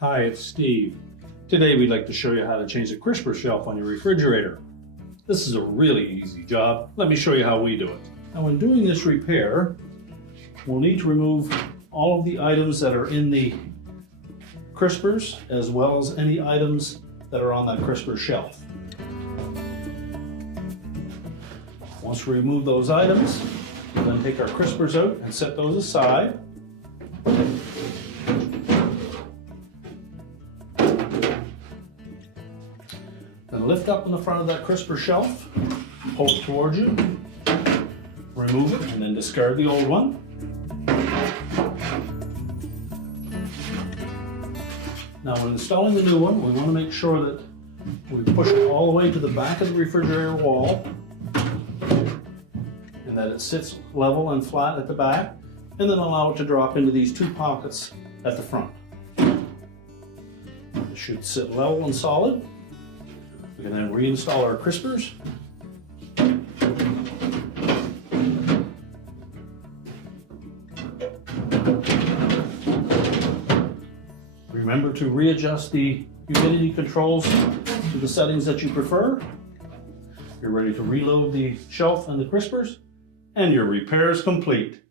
Hi, it's Steve. Today we'd like to show you how to change the crisper shelf on your refrigerator. This is a really easy job. Let me show you how we do it. Now when doing this repair, we'll need to remove all of the items that are in the crispers as well as any items that are on that crisper shelf. Once we remove those items, we'll then take our crispers out and set those aside. Then lift up in the front of that crisper shelf, hold it towards you, remove it, and then discard the old one. Now when installing the new one, we want to make sure that we push it all the way to the back of the refrigerator wall and that it sits level and flat at the back, and then allow it to drop into these two pockets at the front. It should sit level and solid. We can then reinstall our crispers. Remember to readjust the humidity controls to the settings that you prefer. You're ready to reload the shelf and the crispers, and your repair is complete.